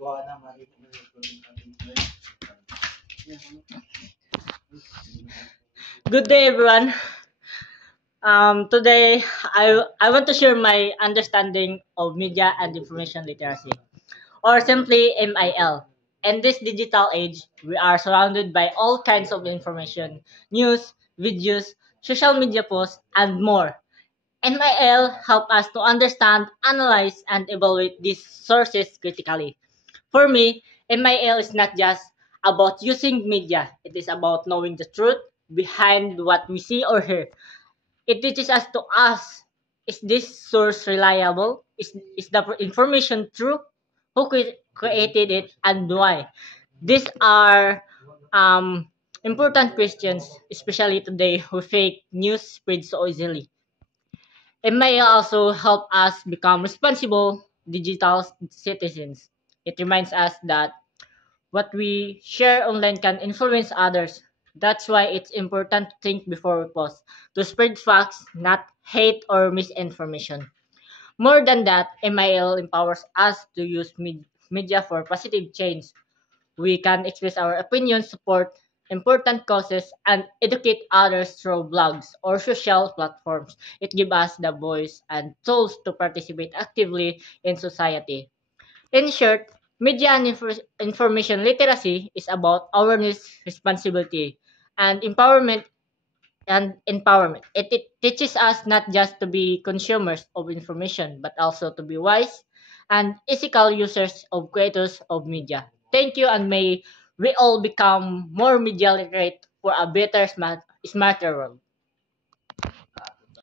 Good day, everyone. Today, I want to share my understanding of media and information literacy, or simply MIL. In this digital age, we are surrounded by all kinds of information, news, videos, social media posts, and more. MIL help us to understand, analyze, and evaluate these sources critically. For me, MIL is not just about using media. It is about knowing the truth behind what we see or hear. It teaches us to ask, is this source reliable? Is the information true? Who created it and why? These are important questions, especially today when fake news spreads so easily. It may also help us become responsible digital citizens. It reminds us that what we share online can influence others. That's why it's important to think before we post, to spread facts, not hate or misinformation. More than that, MIL empowers us to use media for positive change. We can express our opinions, support important causes, and educate others through blogs or social platforms. It gives us the voice and tools to participate actively in society. In short, media and information literacy is about awareness, responsibility, and empowerment. It teaches us not just to be consumers of information, but also to be wise and ethical users of creators of media. Thank you, and may we all become more media literate for a better, smarter world.